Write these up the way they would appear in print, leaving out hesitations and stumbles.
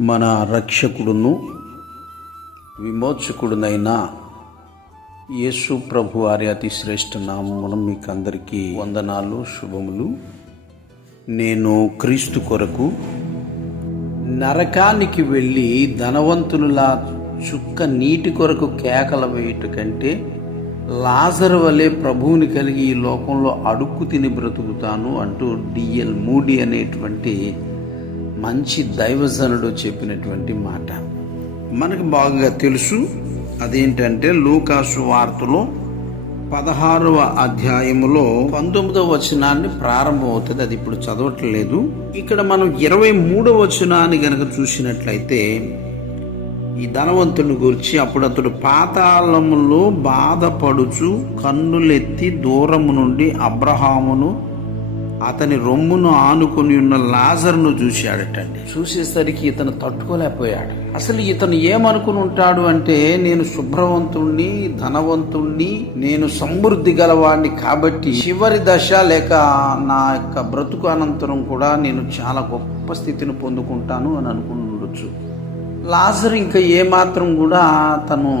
మన రక్షకుడును విమోచకుడునైన యేసు ప్రభు వారి అతి శ్రేష్ఠ నామమున మీకు అందరికీ వందనాలు, శుభములు. నేను క్రీస్తు కొరకు నరకానికి వెళ్ళి ధనవంతులులా చుక్క నీటి కొరకు కేకల వేయుట కంటే లాజరు వలె ప్రభువుని కలిగి ఈ లోకంలో అడుక్కు తిని బ్రతుకుతాను అంటూ డిఎల్ మూడీ అనేటువంటి మంచి దైవజనుడు చెప్పినటువంటి మాట మనకు బాగా తెలుసు. అదేంటంటే లూకాసు వార్తలో 16వ అధ్యాయములో 19వ వచనాన్ని ప్రారంభమవుతుంది. అది ఇప్పుడు చదవట్లేదు. ఇక్కడ మనం 23వ వచనాన్ని గనక చూసినట్లయితే ఈ ధనవంతుని గురించి, అప్పుడు అతడు పాతాళములో బాధపడుచు కన్నులెత్తి దూరము నుండి అబ్రహామును అతని రొమ్మును ఆనుకొని ఉన్న లాజరును చూశాడటండి. చూసేసరికి ఇతను తట్టుకోలేకపోయాడు. అసలు ఇతను ఏమనుకుని ఉంటాడు అంటే, నేను శుభ్రవంతుణ్ణి, ధనవంతుణ్ణి, నేను సమృద్ధి గలవాడిని కాబట్టి చివరి దశ లేక నా యొక్క బ్రతుకు అనంతరం కూడా నేను చాలా గొప్ప స్థితిని పొందుకుంటాను అని అనుకుని ఉండొచ్చు. లాజరు ఇంకా ఏమాత్రం కూడా తను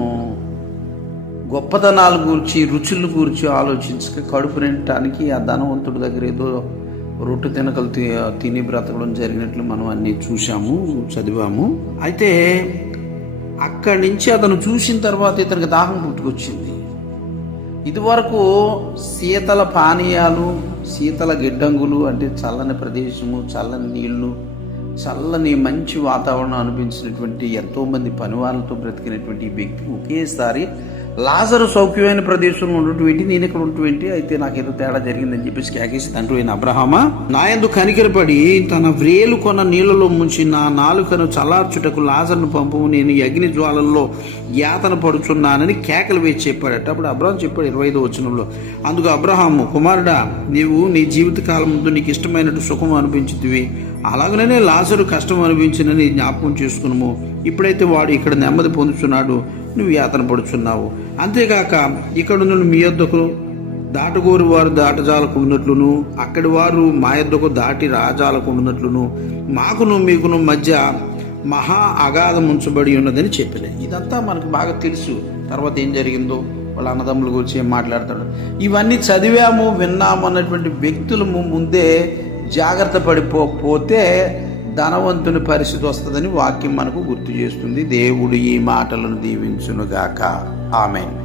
గొప్పతనాల గురించి, రుచుల గురించి ఆలోచించక కడుపు నిండటానికి ఆ ధనవంతుడి దగ్గర ఏదో రొట్టె తినకలు తిని బ్రతకడం జరిగినట్లు మనం అన్నీ చూసాము, చదివాము. అయితే అక్కడి నుంచి అతను చూసిన తర్వాత ఇతనికి దాహం పుట్టుకొచ్చింది. ఇదివరకు శీతల పానీయాలు, శీతల గిడ్డంగులు అంటే చల్లని ప్రదేశము, చల్లని నీళ్లు, చల్లని మంచి వాతావరణం అనిపించినటువంటి ఎంతోమంది పనివాళ్ళతో బ్రతికినటువంటి ఈ వ్యక్తి ఒకేసారి లాజరు సౌఖ్యమైన ప్రదేశంలో ఉన్నటువంటి నేను ఇక్కడ ఉన్నటువంటి, అయితే నాకేదో తేడా జరిగిందని చెప్పేసి కేకేసి తండ్రి అయిన అబ్రహామా, నా యందు కనికరపడి తన వ్రేలు కొన్న నీళ్లలో ముంచి నా నాలుకను చల్లార్చుటకు లాజరును పంపు, నేను అగ్ని జ్వాలల్లో యాతన పడుచున్నానని కేకలు వేసి చెప్పాడట. అప్పుడు అబ్రహాం చెప్పాడు 25వ వచనంలో, అందుకు అబ్రహాము, కుమారుడా, నీవు నీ జీవితకాలం ముందు నీకు ఇష్టమైనట్టు సుఖం అనిపించుతివి, అలాగనే లాజరు కష్టం అనిపించినని జ్ఞాపకం చేసుకున్నాము. ఇప్పుడైతే వాడు ఇక్కడ నెమ్మది పొందుతున్నాడు, నువ్వు యాతన పడుచున్నావు. అంతేగాక ఇక్కడ నుండి మీ యొద్దకు దాటగోరు వారు దాటజాలకుండునట్లును, అక్కడి వారు మా యొద్దకు దాటి రాజాలకుండునట్లును మాకును మీకును మధ్య మహా అగాధం ఉంచబడి ఉన్నదని చెప్పలే. ఇదంతా మనకు బాగా తెలుసు. తర్వాత ఏం జరిగిందో, వాళ్ళ అన్నదమ్ముల గురించి ఏం మాట్లాడతాడు, ఇవన్నీ చదివాము, విన్నాము అన్నటువంటి వ్యక్తులు ముందే జాగ్రత్త పడిపోతే ధనవంతుని పరిస్థితి వస్తుందని వాక్యం మనకు గుర్తు చేస్తుంది. దేవుడు ఈ మాటలను దీవించునుగాక. ఆమేన్.